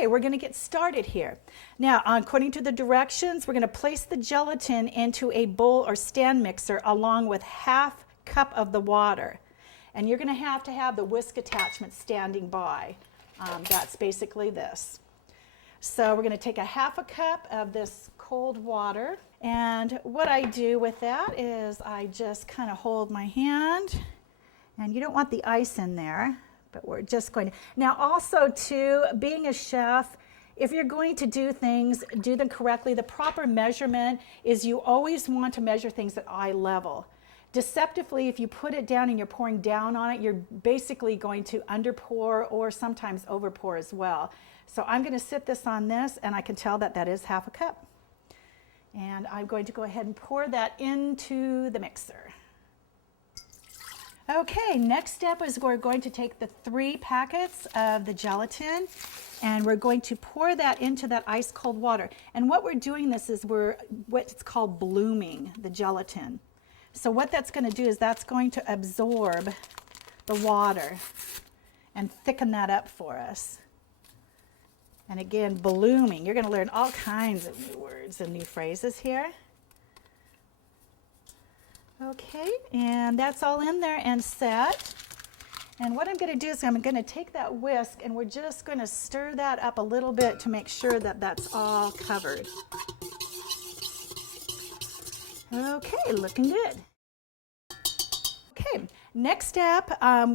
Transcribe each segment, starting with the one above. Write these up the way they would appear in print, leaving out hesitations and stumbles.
Okay, we're going to get started here. Now, according to the directions, we're going to place the gelatin into a bowl or stand mixer along with half cup of the water. And you're going to have the whisk attachment standing by. That's basically this. So we're going to take a half a cup of this cold water. And what I do with that is I just kind of hold my hand. And you don't want the ice in there. But we're just going to. Now also too, being a chef, if you're going to do things, do them correctly. The proper measurement is you always want to measure things at eye level. Deceptively, if you put it down and you're pouring down on it, you're basically going to underpour or sometimes overpour as well. So I'm going to sit this on this, and I can tell that that is half a cup. And I'm going to go ahead and pour that into the mixer. Okay, next step is we're going to take the 3 packets of the gelatin and we're going to pour that into that ice cold water. And what we're doing this is we're what's called blooming the gelatin. So what that's going to do is that's going to absorb the water and thicken that up for us. And again, blooming. You're going to learn all kinds of new words and new phrases here. Okay, and that's all in there and set. And what I'm going to do is I'm going to take that whisk and we're just going to stir that up a little bit to make sure that that's all covered. Okay, looking good. Okay, next step,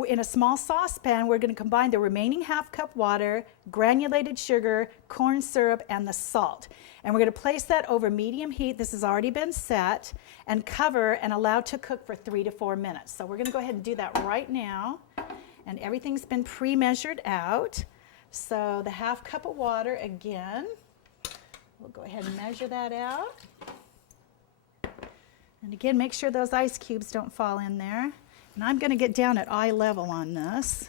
in a small saucepan, we're going to combine the remaining half cup water, granulated sugar, corn syrup, and the salt. And we're going to place that over medium heat. This has already been set, and cover and allow to cook for 3 to 4 minutes. So we're going to go ahead and do that right now. And everything's been pre-measured out. So the half cup of water again, we'll go ahead and measure that out. And again, make sure those ice cubes don't fall in there. And I'm going to get down at eye level on this.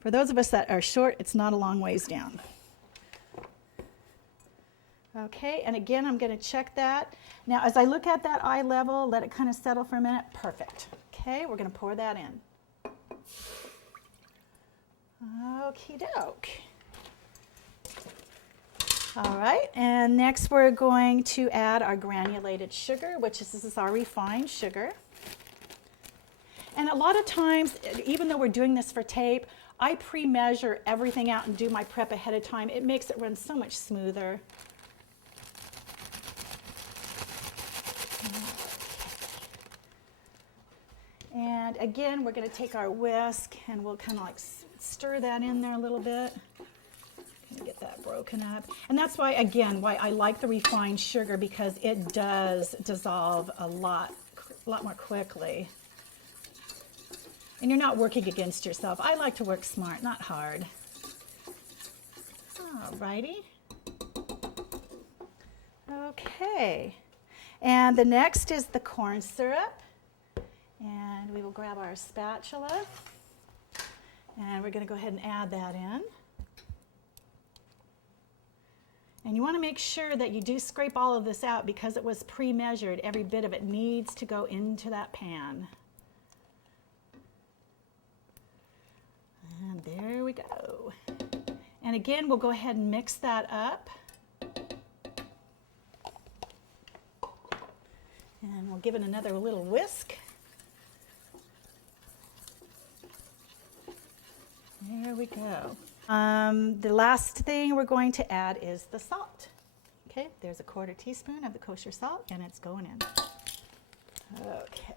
For those of us that are short, it's not a long ways down. Okay, and again, I'm going to check that. Now, as I look at that eye level, let it kind of settle for a minute. Perfect. Okay, we're going to pour that in. Okie doke. All right, and next we're going to add our granulated sugar, which is, this is our refined sugar. And a lot of times, even though we're doing this for tape, I pre-measure everything out and do my prep ahead of time. It makes it run so much smoother. And again, we're going to take our whisk and we'll kind of like stir that in there a little bit. Get that broken up. And that's why, again, why I like the refined sugar, because it does dissolve a lot more quickly. And you're not working against yourself. I like to work smart, not hard. All righty. Okay. And the next is the corn syrup. And we will grab our spatula. And we're going to go ahead and add that in. And you want to make sure that you do scrape all of this out because it was pre-measured. Every bit of it needs to go into that pan. And there we go. And again, we'll go ahead and mix that up. And we'll give it another little whisk. There we go. The last thing we're going to add is the salt. Okay, there's a 1/4 teaspoon of the kosher salt, and it's going in. Okay.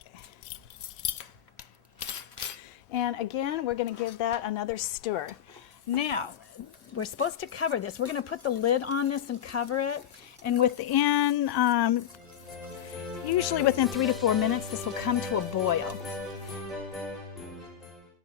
And again, we're going to give that another stir. Now, we're supposed to cover this. We're going to put the lid on this and cover it. And usually within 3 to 4 minutes, this will come to a boil.